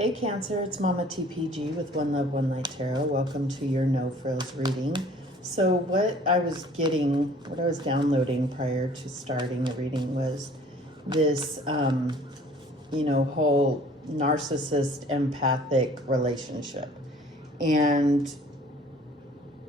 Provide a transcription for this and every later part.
Hey Cancer, it's Mama TPG with One Love, One Light Tarot. Welcome to your No Frills reading. So what I was downloading prior to starting the reading was this, whole narcissist empathic relationship. And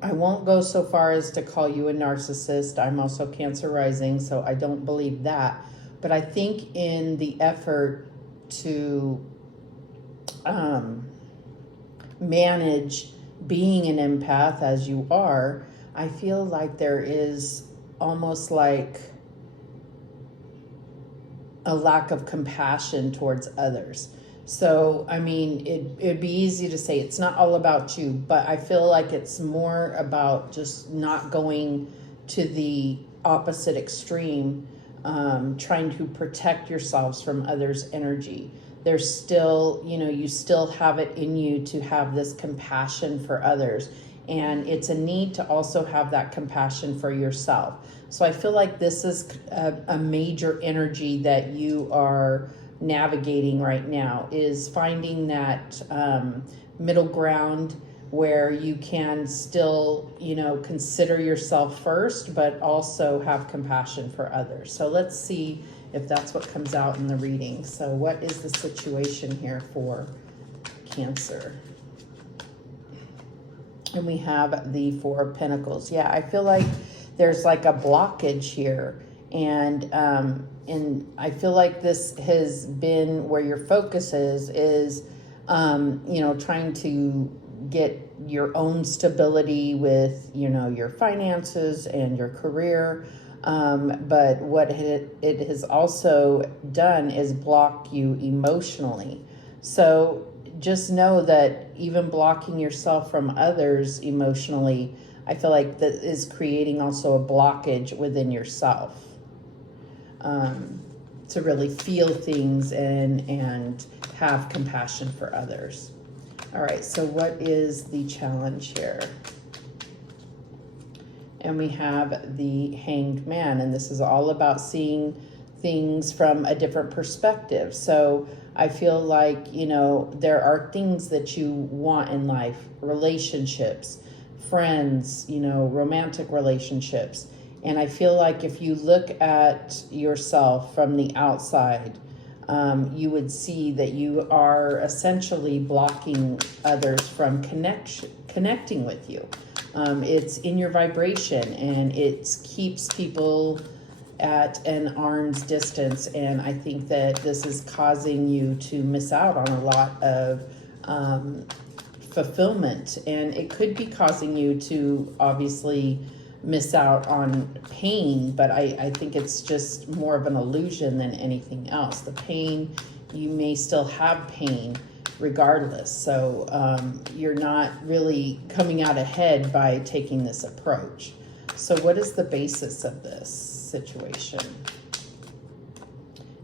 I won't go so far as to call you a narcissist. I'm also Cancer rising, so I don't believe that. But I think in the effort to manage being an empath as you are, I feel like there is almost like a lack of compassion towards others. So, I mean, it'd be easy to say it's not all about you, but I feel like it's more about just not going to the opposite extreme, trying to protect yourselves from others' energy. There's still, you still have it in you to have this compassion for others. And it's a need to also have that compassion for yourself. So I feel like this is a major energy that you are navigating right now, is finding that middle ground where you can still, consider yourself first, but also have compassion for others. So let's see if that's what comes out in the reading. So what is the situation here for Cancer? And we have the Four of Pentacles. Yeah, I feel like there's like a blockage here. And I feel like this has been where your focus is, trying to get your own stability with, your finances and your career. But what it has also done is block you emotionally. So just know that even blocking yourself from others emotionally, I feel like that is creating also a blockage within yourself, to really feel things and have compassion for others. All right, so what is the challenge here? And we have the Hanged Man, and this is all about seeing things from a different perspective. So I feel like, there are things that you want in life, relationships, friends, romantic relationships. And I feel like if you look at yourself from the outside, you would see that you are essentially blocking others from connecting with you. It's in your vibration, and it keeps people at an arm's distance. And I think that this is causing you to miss out on a lot of fulfillment. And it could be causing you to obviously miss out on pain, but I think it's just more of an illusion than anything else. The pain, you may still have pain regardless. So you're not really coming out ahead by taking this approach. So what is the basis of this situation?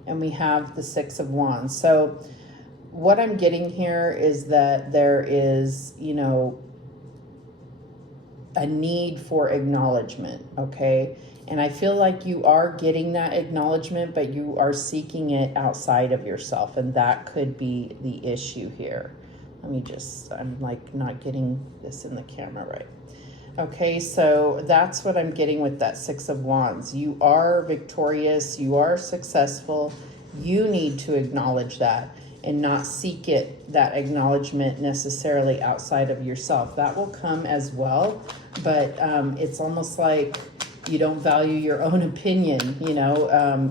And we have the Six of Wands. So what I'm getting here is that there is, a need for acknowledgement, okay? And I feel like you are getting that acknowledgement, but you are seeking it outside of yourself, and that could be the issue here. I'm like not getting this in the camera right. Okay, so that's what I'm getting with that Six of Wands. You are victorious, you are successful. You need to acknowledge that and not seek that acknowledgement necessarily outside of yourself. That will come as well, but it's almost like you don't value your own opinion,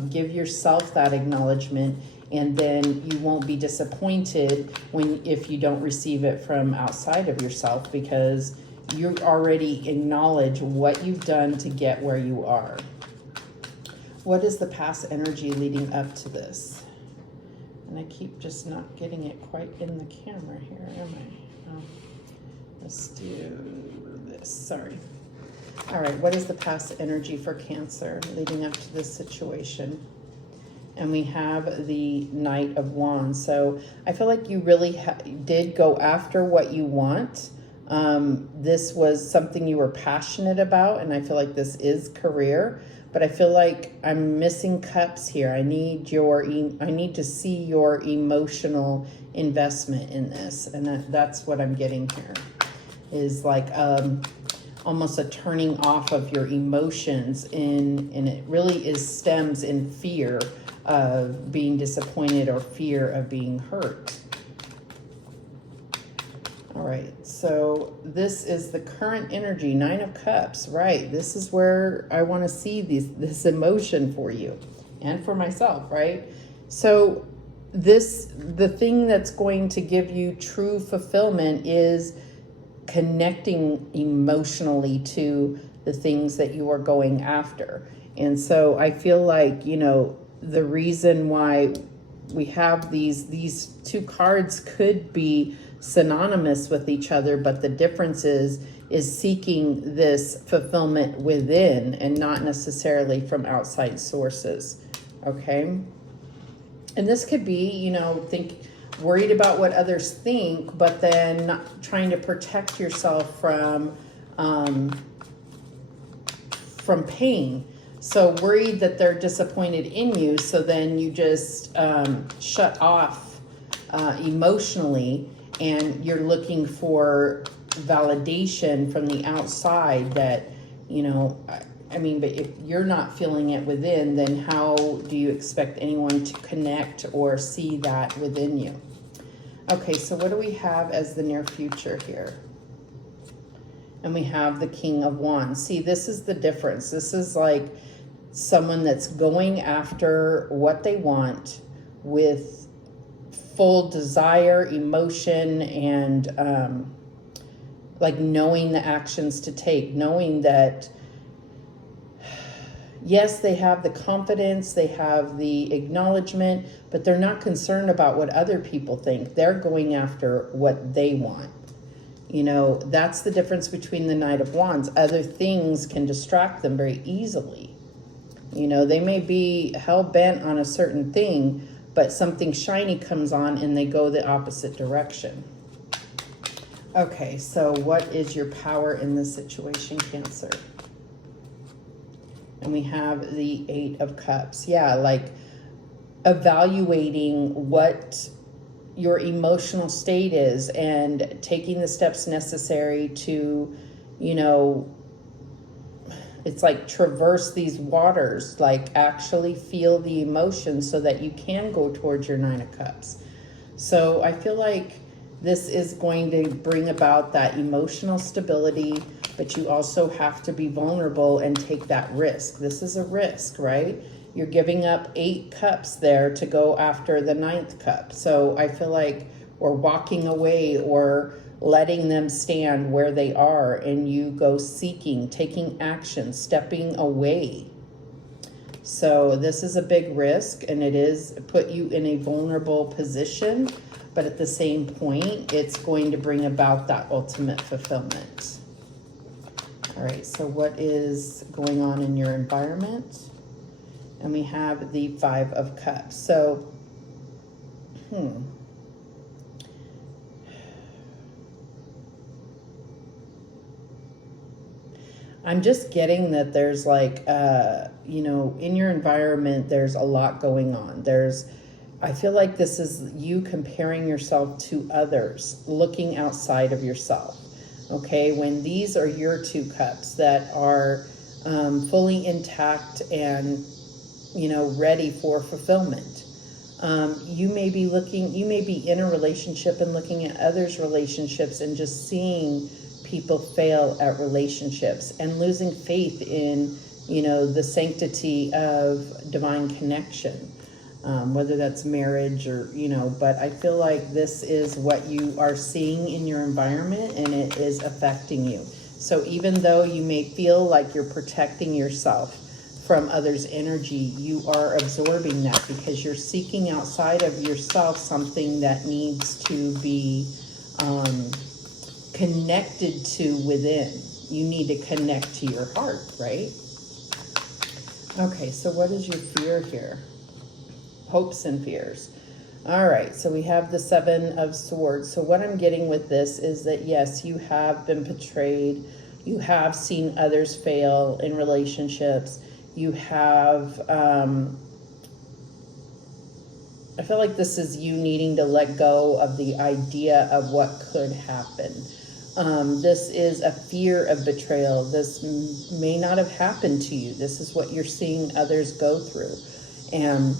give yourself that acknowledgement, and then you won't be disappointed if you don't receive it from outside of yourself, because you already acknowledge what you've done to get where you are. What is the past energy leading up to this? And I keep just not getting it quite in the camera here, am I? Oh, let's do this, sorry. All right, what is the past energy for Cancer leading up to this situation? And we have the Knight of Wands. So I feel like you really did go after what you want. This was something you were passionate about, and I feel like this is career, but I feel like I'm missing cups here. I need to see your emotional investment in this, and that's what I'm getting here. Is like almost a turning off of your emotions, and it really stems in fear of being disappointed or fear of being hurt. All right, so this is the current energy, 9 of Cups, right? This is where I want to see this emotion for you and for myself, right? So the thing that's going to give you true fulfillment is connecting emotionally to the things that you are going after. And so I feel like, the reason why we have these two cards could be synonymous with each other, but the difference is seeking this fulfillment within and not necessarily from outside sources. Okay. And this could be, worried about what others think, but then not trying to protect yourself from pain. So worried that they're disappointed in you, so then you just shut off emotionally, and you're looking for validation from the outside that, but if you're not feeling it within, then how do you expect anyone to connect or see that within you? Okay, so what do we have as the near future here? And we have the King of Wands. See, this is the difference. This is like someone that's going after what they want with full desire, emotion, and like knowing the actions to take, knowing that yes, they have the confidence, they have the acknowledgement, but they're not concerned about what other people think. They're going after what they want. That's the difference between the Knight of Wands. Other things can distract them very easily. They may be hell-bent on a certain thing, but something shiny comes on and they go the opposite direction. Okay, so what is your power in this situation, Cancer? And we have the 8 of Cups. Yeah, like evaluating what your emotional state is and taking the steps necessary to, it's like traverse these waters, like actually feel the emotion so that you can go towards your 9 of Cups. So I feel like this is going to bring about that emotional stability, but you also have to be vulnerable and take that risk. This is a risk, right? You're giving up 8 cups there to go after the 9th cup. So I feel like we're walking away or letting them stand where they are, and you go seeking, taking action, stepping away. So this is a big risk, and it is put you in a vulnerable position, but at the same point, it's going to bring about that ultimate fulfillment. All right, so what is going on in your environment? And we have the 5 of Cups. So, I'm just getting that there's like, in your environment, there's a lot going on. I feel like this is you comparing yourself to others, looking outside of yourself. Okay, when these are your 2 cups that are fully intact and, ready for fulfillment. You may be in a relationship and looking at others' relationships and just seeing people fail at relationships and losing faith in, the sanctity of divine connection, whether that's marriage or, but I feel like this is what you are seeing in your environment, and it is affecting you. So even though you may feel like you're protecting yourself from others' energy, you are absorbing that because you're seeking outside of yourself something that needs to be connected to within. You need to connect to your heart, right? Okay, so what is your fear here? Hopes and fears. All right, so we have the 7 of Swords. So what I'm getting with this is that, yes, you have been betrayed. You have seen others fail in relationships. You have, I feel like this is you needing to let go of the idea of what could happen. This is a fear of betrayal. This may not have happened to you. This is what you're seeing others go through. And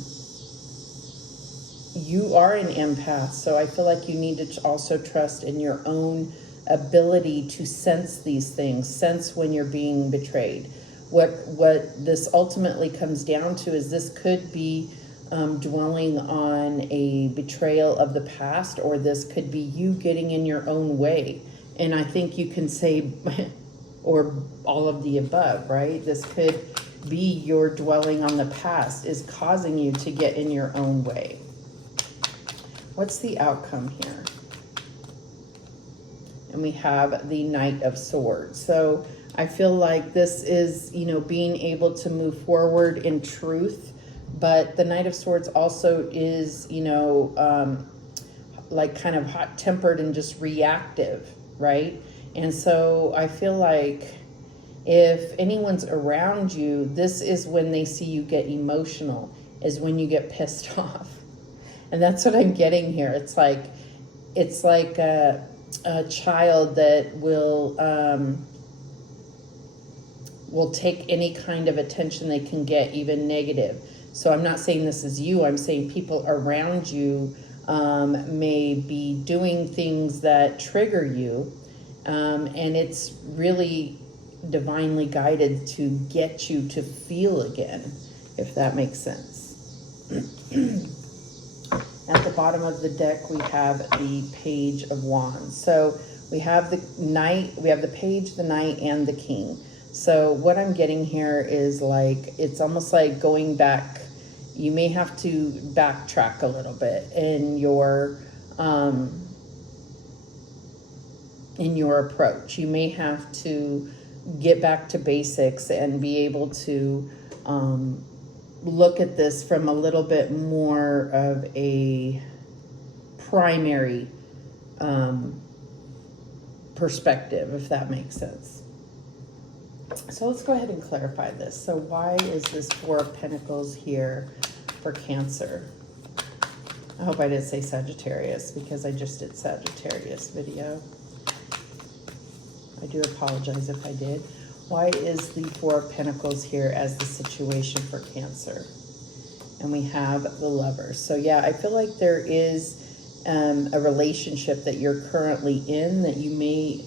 you are an empath, so I feel like you need to also trust in your own ability to sense these things, sense when you're being betrayed. What this ultimately comes down to is this could be dwelling on a betrayal of the past, or this could be you getting in your own way. And I think you can say, or all of the above, right? This could be your dwelling on the past is causing you to get in your own way. What's the outcome here? And we have the Knight of Swords. So I feel like this is, you know, being able to move forward in truth. But the Knight of Swords also is, you know, like kind of hot-tempered and just reactive, right? And so I feel like if anyone's around you, this is when they see you get emotional, is when you get pissed off. And that's what I'm getting here. It's like a child that will take any kind of attention they can get, even negative. So I'm not saying this is you. I'm saying people around you may be doing things that trigger you. And it's really divinely guided to get you to feel again, if that makes sense. At the bottom of the deck, we have the Page of Wands. So we have the Knight, we have the Page, the Knight, and the King. So what I'm getting here is like, it's almost like going back. You may have to backtrack a little bit in your approach. You may have to get back to basics and be able to look at this from a little bit more of a primary perspective, if that makes sense. So let's go ahead and clarify this. So why is this Four of Pentacles here for Cancer? I hope I didn't say Sagittarius, because I just did Sagittarius video. I do apologize if I did. Why is the Four of Pentacles here as the situation for Cancer? And we have the Lovers. So yeah, I feel like there is a relationship that you're currently in that you may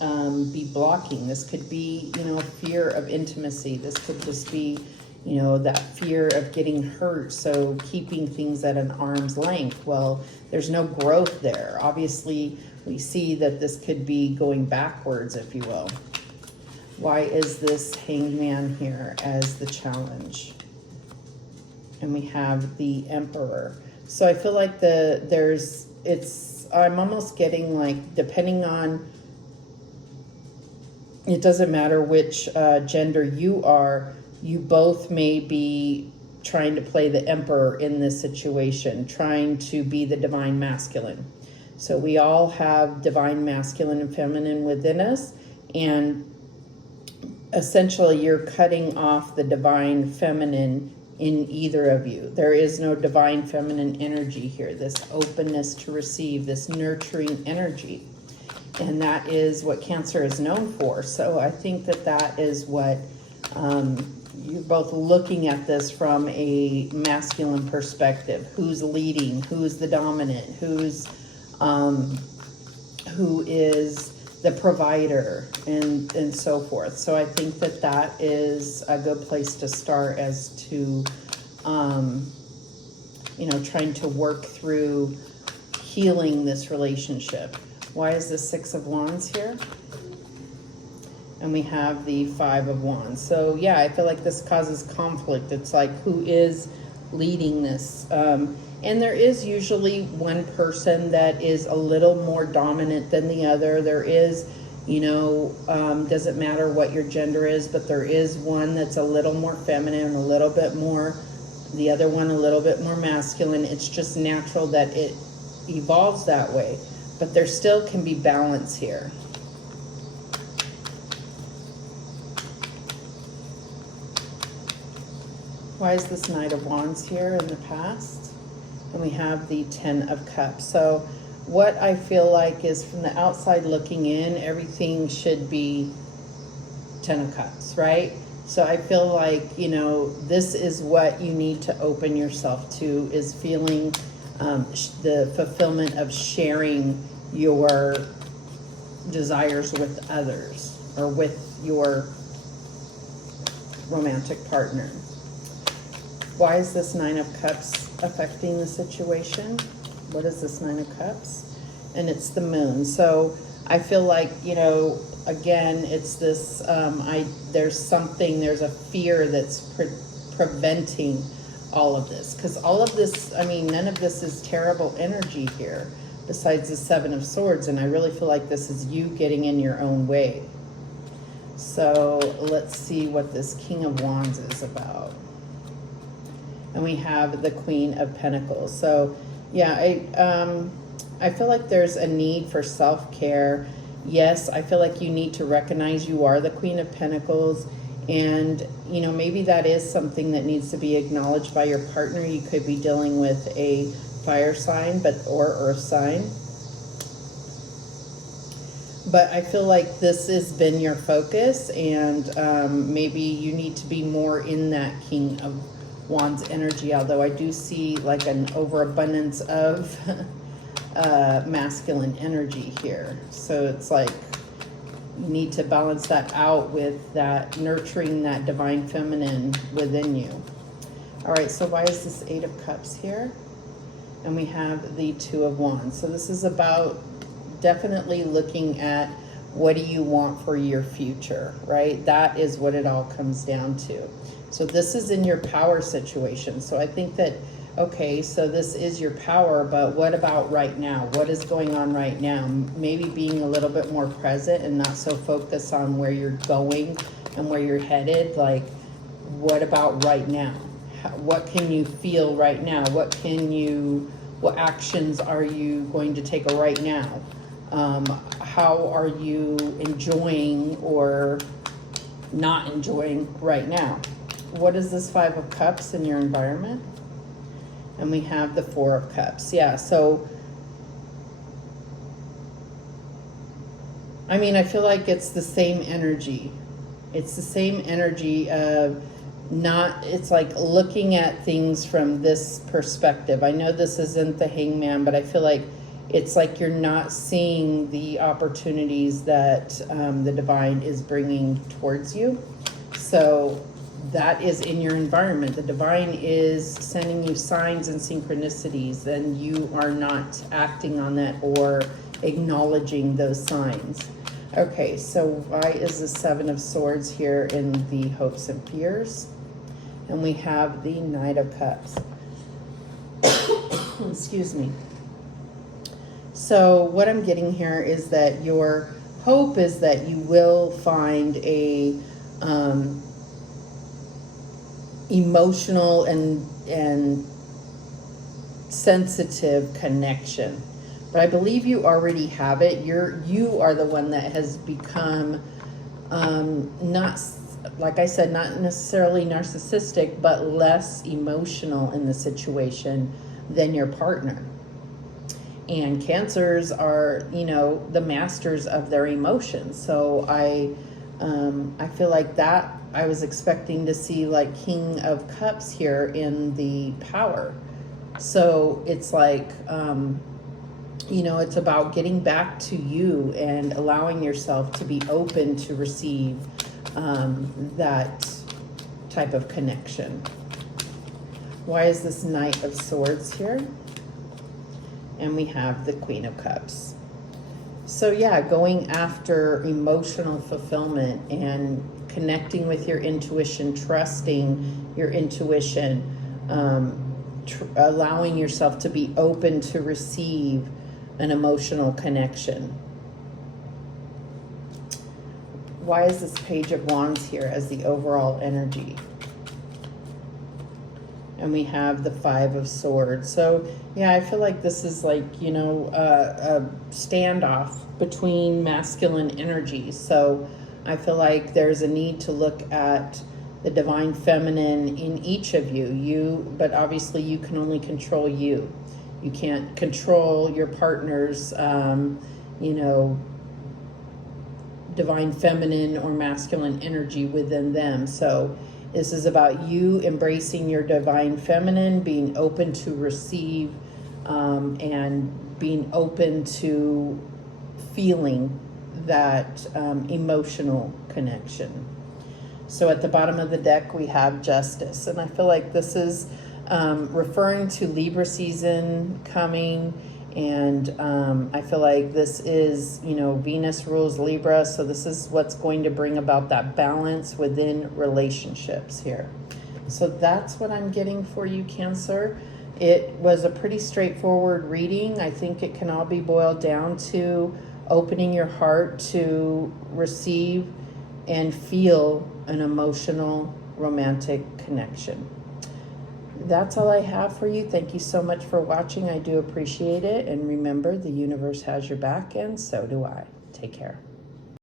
be blocking. This could be, you know, fear of intimacy. This could just be, you know, that fear of getting hurt. So keeping things at an arm's length. Well, there's no growth there. Obviously, we see that this could be going backwards, if you will. Why is this Hanged Man here as the challenge? And we have the Emperor. So I feel like I'm almost getting like, depending on, it doesn't matter which gender you are, you both may be trying to play the Emperor in this situation, trying to be the divine masculine. So we all have divine masculine and feminine within us, and essentially you're cutting off the divine feminine in either of you. There is no divine feminine energy here, this openness to receive, this nurturing energy. And that is what Cancer is known for. So I think that that is what you're both looking at this from a masculine perspective. Who's leading? Who's the dominant? Who is the provider, and so forth. So I think that that is a good place to start as to, you know, trying to work through healing this relationship. Why is the Six of Wands here? And we have the Five of Wands. So yeah, I feel like this causes conflict. It's like, who is leading this? And there is usually one person that is a little more dominant than the other. There is, you know, doesn't matter what your gender is, but there is one that's a little more feminine, a little bit more, the other one a little bit more masculine. It's just natural that it evolves that way. But there still can be balance here. Why is this Knight of Wands here in the past? And we have the Ten of Cups. So what I feel like is from the outside looking in, everything should be Ten of Cups, right? So I feel like, you know, this is what you need to open yourself to, is feeling the fulfillment of sharing your desires with others or with your romantic partner. Why is this Nine of Cups affecting the situation? What is this Nine of Cups? And it's the Moon. So I feel like, you know, again, it's this, there's a fear that's preventing all of this. Because all of this, I mean, none of this is terrible energy here, besides the Seven of Swords. And I really feel like this is you getting in your own way. So let's see what this King of Wands is about. And we have the Queen of Pentacles. So yeah, I feel like there's a need for self-care. Yes, I feel like you need to recognize you are the Queen of Pentacles, and you know, maybe that is something that needs to be acknowledged by your partner. You could be dealing with a fire sign, or earth sign. But I feel like this has been your focus, and maybe you need to be more in that King of Wands energy, although I do see like an overabundance of masculine energy here. So it's like you need to balance that out with that nurturing that divine feminine within you. All right, so why is this Eight of Cups here? And we have the Two of Wands. So this is about definitely looking at what do you want for your future, right? That is what it all comes down to. So this is in your power situation. So I think that, okay, so this is your power, but what about right now? What is going on right now? Maybe being a little bit more present and not so focused on where you're going and where you're headed. Like, what about right now? What can you feel right now? What actions are you going to take right now? How are you enjoying or not enjoying right now? What is this Five of Cups in your environment? And we have the Four of Cups. Yeah, so I mean, I feel like it's the same energy. It's the same energy of it's like looking at things from this perspective. I know this isn't the Hangman, but I feel like it's like you're not seeing the opportunities that the divine is bringing towards you. So that is in your environment. The divine is sending you signs and synchronicities, and you are not acting on that or acknowledging those signs. Okay, so why is the Seven of Swords here in the hopes and fears? And we have the Knight of Cups. Excuse me. So what I'm getting here is that your hope is that you will find a emotional and sensitive connection. But I believe you already have it. You are the one that has become not, like I said, not necessarily narcissistic, but less emotional in the situation than your partner. And Cancers are, you know, the masters of their emotions. So I feel like that I was expecting to see like King of Cups here in the power. So it's like, you know, it's about getting back to you and allowing yourself to be open to receive that type of connection. Why is this Knight of Swords here? And we have the Queen of Cups. So yeah, going after emotional fulfillment and connecting with your intuition, trusting your intuition, allowing yourself to be open to receive an emotional connection. Why is this Page of Wands here as the overall energy? And we have the Five of Swords. So yeah, I feel like this is like, you know, a standoff between masculine energies. So I feel like there's a need to look at the divine feminine in each of you. But obviously you can only control you. You can't control your partner's, you know, divine feminine or masculine energy within them. So this is about you embracing your divine feminine, being open to receive, and being open to feeling that emotional connection. So at the bottom of the deck, we have Justice. And I feel like this is referring to Libra season coming. And I feel like this is, you know, Venus rules Libra. So this is what's going to bring about that balance within relationships here. So that's what I'm getting for you, Cancer. It was a pretty straightforward reading. I think it can all be boiled down to opening your heart to receive and feel an emotional, romantic connection. That's all I have for you. Thank you so much for watching. I do appreciate it. And remember, the universe has your back, and so do I. Take care.